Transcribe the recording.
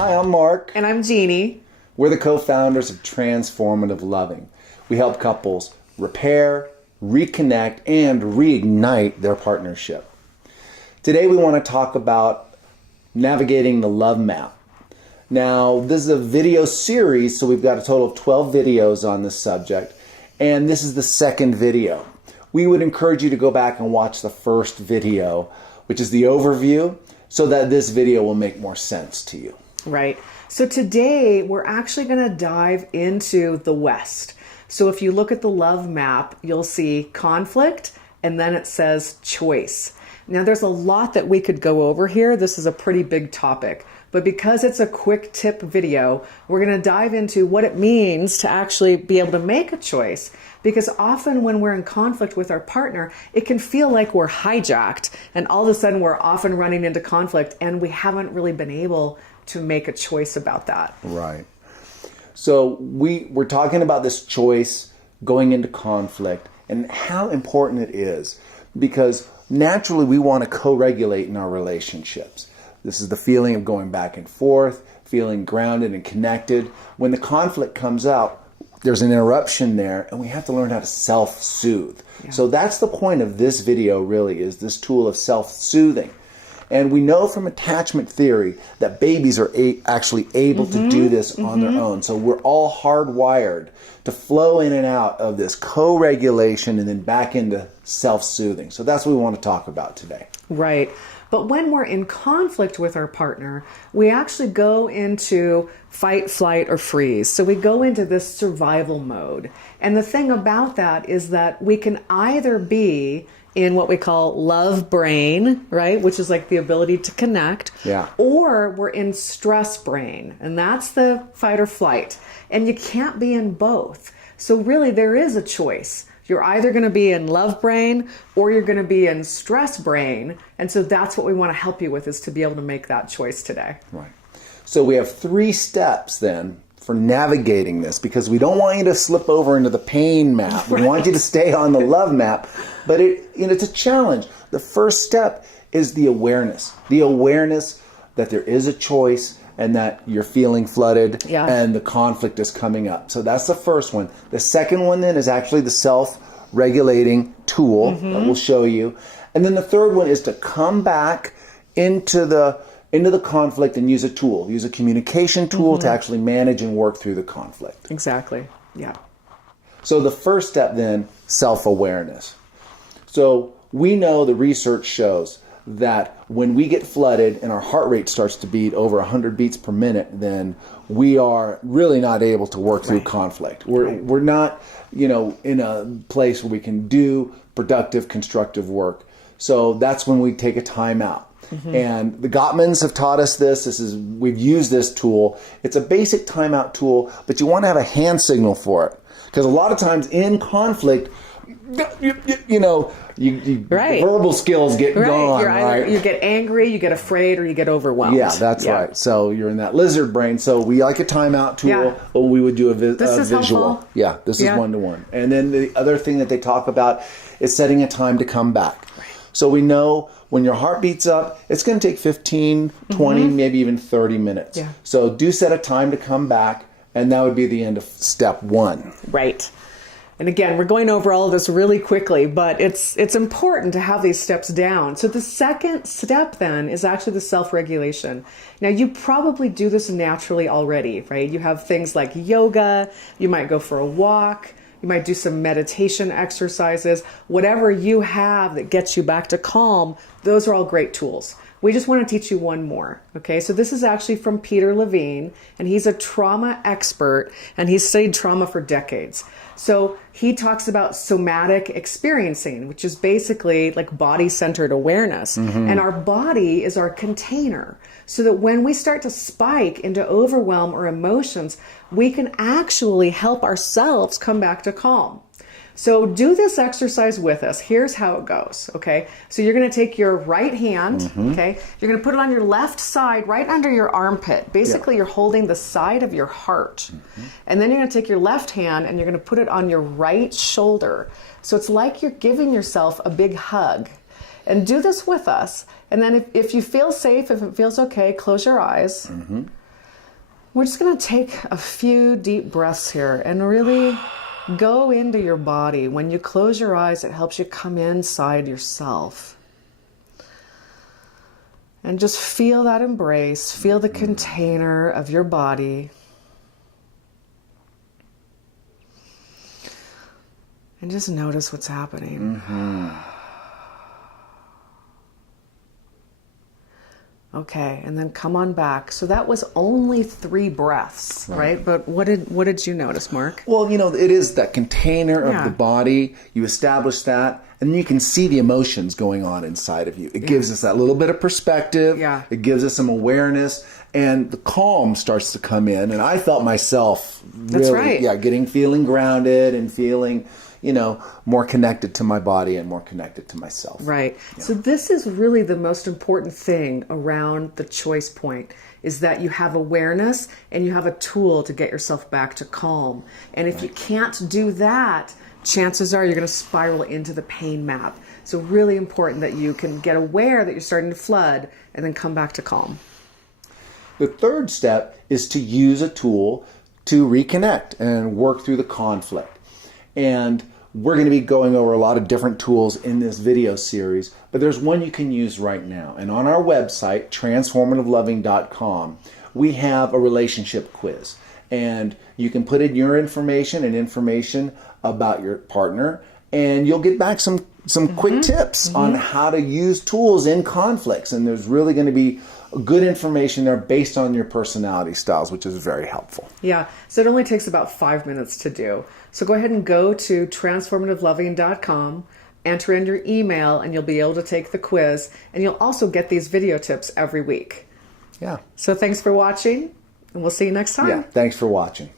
Hi, I'm Mark. And I'm Jeannie. We're the co-founders of Transformative Loving. We help couples repair, reconnect, and reignite their partnership. Today we want to talk about navigating the love map. Now, this is a video series, so we've got a total of 12 videos on this subject, and this is the second video. We would encourage you to go back and watch the first video, which is the overview, so that this video will make more sense to you. Right. So today we're actually going to dive into the West. So if you look at the love map, you'll see conflict, and then it says choice. Now there's a lot that we could go over here. This is a pretty big topic, but because it's a quick tip video, we're going to dive into what it means to actually be able to make a choice. Because often when we're in conflict with our partner, it can feel like we're hijacked and all of a sudden we're often running into conflict and we haven't really been able to make a choice about that. Right. So we're talking about this choice going into conflict and how important it is, because naturally we want to co-regulate in our relationships. This is the feeling of going back and forth, feeling grounded and connected. When the conflict comes out, there's an interruption there, and we have to learn how to self-soothe. Yeah. So that's the point of this video, really, is this tool of self-soothing. And we know from attachment theory that babies are actually able to do this on their own. So we're all hardwired to flow in and out of this co-regulation and then back into self-soothing. So that's what we want to talk about today. Right. But when we're in conflict with our partner, we actually go into fight, flight, or freeze. So we go into this survival mode. And the thing about that is that we can either be in what we call love brain, right? Which is like the ability to connect. Yeah. Or we're in stress brain, and that's the fight or flight. And you can't be in both. So really there is a choice. You're either going to be in love brain or you're going to be in stress brain. And so that's what we want to help you with, is to be able to make that choice today. Right. So we have 3 steps then for navigating this, because we don't want you to slip over into the pain map. We want you to stay on the love map, but it's a challenge. The first step is the awareness that there is a choice and that you're feeling flooded and the conflict is coming up. So that's the first one. The second one then is actually the self-regulating tool that we'll show you. And then the third one is to come back into the conflict and use a tool, use a communication tool to actually manage and work through the conflict. Exactly. Yeah. So the first step then, self-awareness. So we know, the research shows that when we get flooded and our heart rate starts to beat over 100 beats per minute, then we are really not able to work through conflict. We're not, in a place where we can do productive, constructive work. So that's when we take a time out. And the Gottmans have taught us this. We've used this tool. It's a basic timeout tool, but you want to have a hand signal for it, because a lot of times in conflict, the verbal skills get gone. You get angry, you get afraid, or you get overwhelmed. Yeah, that's right. So you're in that lizard brain. So we like a timeout tool, or we would do a visual. Helpful. Yeah, this is one-to-one. And then the other thing that they talk about is setting a time to come back. Right. So we know when your heart beats up, it's going to take 15, 20, maybe even 30 minutes. Yeah. So do set a time to come back, and that would be the end of step 1. Right. And again, we're going over all of this really quickly, but it's important to have these steps down. So the second step then is actually the self-regulation. Now, you probably do this naturally already, right? You have things like yoga, you might go for a walk, you might do some meditation exercises. Whatever you have that gets you back to calm, those are all great tools. We just want to teach you one more, okay? So this is actually from Peter Levine, and he's a trauma expert, and he's studied trauma for decades. So he talks about somatic experiencing, which is basically like body-centered awareness. And our body is our container, so that when we start to spike into overwhelm or emotions, we can actually help ourselves come back to calm. So do this exercise with us. Here's how it goes, okay? So you're going to take your right hand, okay? You're going to put it on your left side, right under your armpit. Basically, you're holding the side of your heart. And then you're going to take your left hand and you're going to put it on your right shoulder. So it's like you're giving yourself a big hug. And do this with us. And then if you feel safe, if it feels okay, close your eyes. We're just going to take a few deep breaths here and really go into your body. When you close your eyes, it helps you come inside yourself. And just feel that embrace, feel the container of your body. And just notice what's happening. Okay, and then come on back. So that was only 3 breaths, right? But what did you notice, Mark? Well, it is that container of Yeah. the body. You establish that, and then you can see the emotions going on inside of you. It gives us that little bit of perspective. Yeah. It gives us some awareness, and the calm starts to come in. And I felt myself really, That's right. feeling grounded and feeling, more connected to my body and more connected to myself. Right. So this is really the most important thing around the choice point, is that you have awareness and you have a tool to get yourself back to calm. And if you can't do that, chances are you're going to spiral into the pain map. So really important that you can get aware that you're starting to flood and then come back to calm. The third step is to use a tool to reconnect and work through the conflict. And we're going to be going over a lot of different tools in this video series, but there's one you can use right now. And on our website, transformativeloving.com, we have a relationship quiz. And you can put in your information and information about your partner, and you'll get back some quick tips on how to use tools in conflicts. And there's really going to be good information there based on your personality styles, which is very helpful. Yeah, so it only takes about 5 minutes to do. So go ahead and go to transformativeloving.com, enter in your email, and you'll be able to take the quiz. And you'll also get these video tips every week. Yeah. So thanks for watching, and we'll see you next time. Yeah. Thanks for watching.